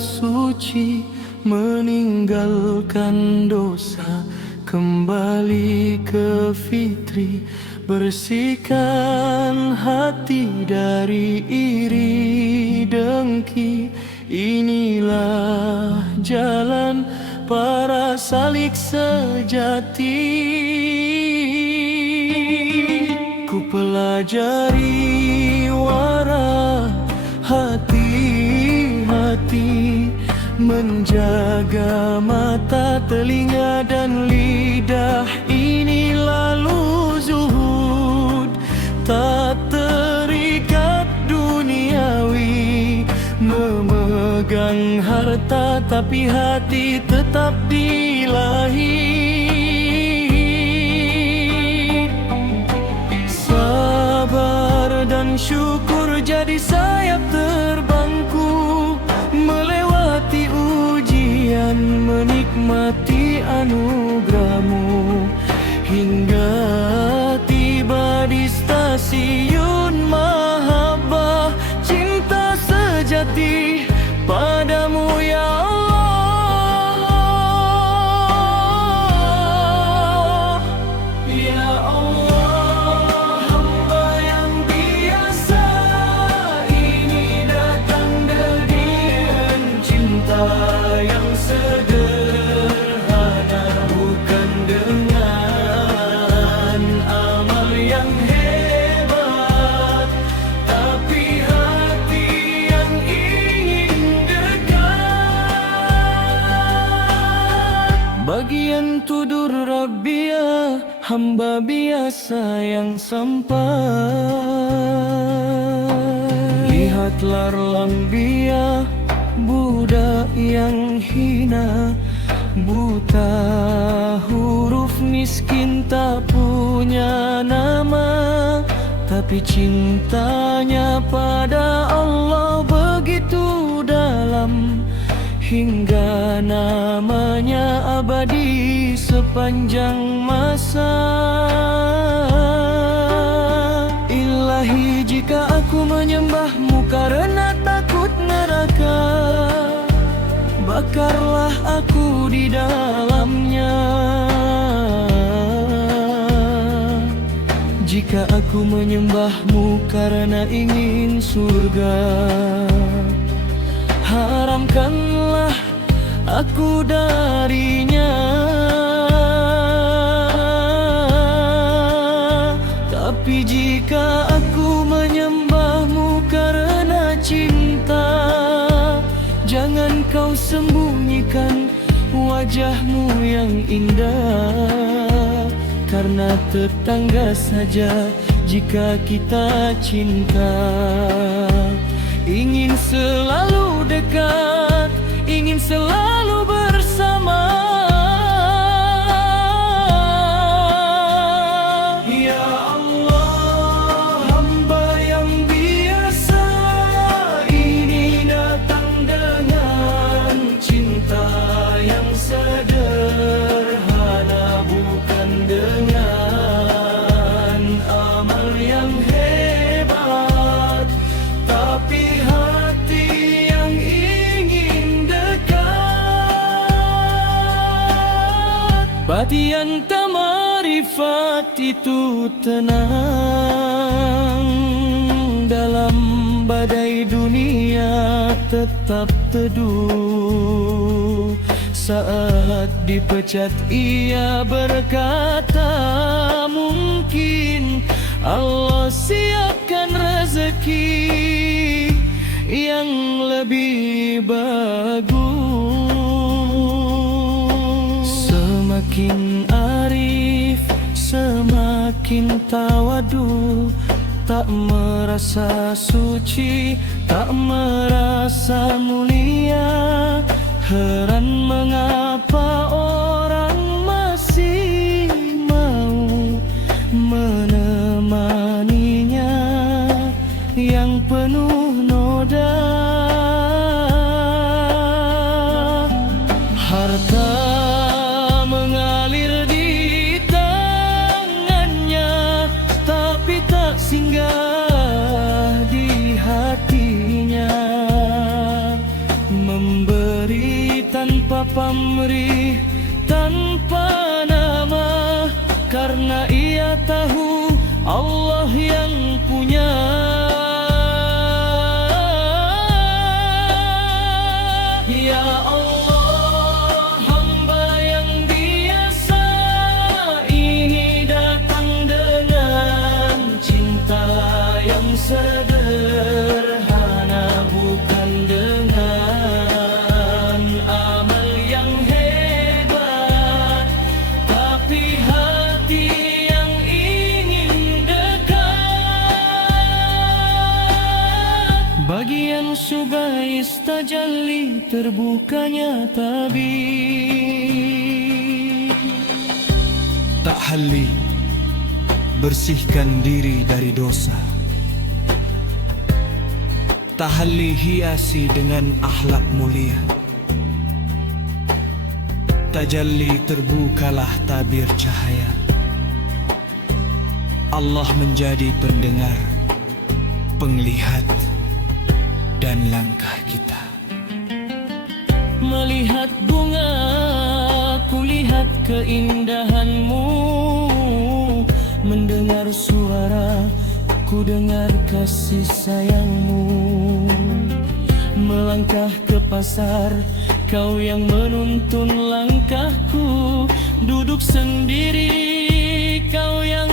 suci, meninggalkan dosa, kembali ke fitri. Bersihkan hati dari iri dengki. Inilah jalan para salik sejati. Ku pelajari wara hati-hati, menjaga mata, telinga dan lidah ini, lalu zuhud tak terikat duniawi, memegang harta tapi hati tetap dilahi. Sabar dan syukur jadi sayap terbangku, melewati ujian, menikmati anugerahmu, hingga tiba di stasiun mahabbah. Cinta sejati padamu ya Allah. Ya Allah, hamba yang biasa ini datang dengan cinta yang sederhana, bukan dengan amal yang hebat, tapi hati yang ingin dekat. Bagian tudur Rabbia, hamba biasa yang sampai. Lihatlah lambia, budak yang hina, buta huruf, miskin tak punya nama, tapi cintanya pada Allah begitu dalam, hingga namanya abadi sepanjang masa. Ilahi, jika aku menyembahmu karena takut neraka, bakarlah aku di dalamnya. Jika aku menyembahmu karena ingin surga, haramkanlah aku darinya. Tapi jika aku menyembahmu karena cinta, jangan kau sembunyikan wajahmu yang indah, karena tetangga saja jika kita cinta. Ingin selalu dekat, ingin selalu bersama. Ya Allah, hamba yang biasa ini datang dengan cinta yang sederhana, bukan dengan amal yang hebat, tapi hati yang ingin dekat. Batian tamarifat itu tenang, dalam badai dunia tetap teduh. Saat dipecat ia berkata, mungkin Allah siapkan rezeki yang lebih bagus. Semakin arif, semakin tawadu, tak merasa suci, tak merasa mulia. Heran mengapa orang masih mau menemaninya yang penuh noda. Harta mengalir di tangannya, tapi tak singgah di hatinya. memberi tanpa pamrih, tanpa nama, karena ia tahu Allah yang punya. Ya Allah, hamba yang biasa ini datang dengan cinta yang sederhana, bukan dengan amal yang hebat, tapi hati yang ingin dekat. Bagian Subais tajalli terbukanya tabir. Tahalli, bersihkan diri dari dosa. Tahalli, hiasi dengan akhlak mulia. Tajalli, terbukalah tabir cahaya. Allah menjadi pendengar, penglihat, dan langkah kita. Melihat bunga, kulihat keindahanmu. Mendengar suara, ku dengar kasih sayangmu. Melangkah ke pasar, kau yang menuntun langkahku. Duduk sendiri, kau yang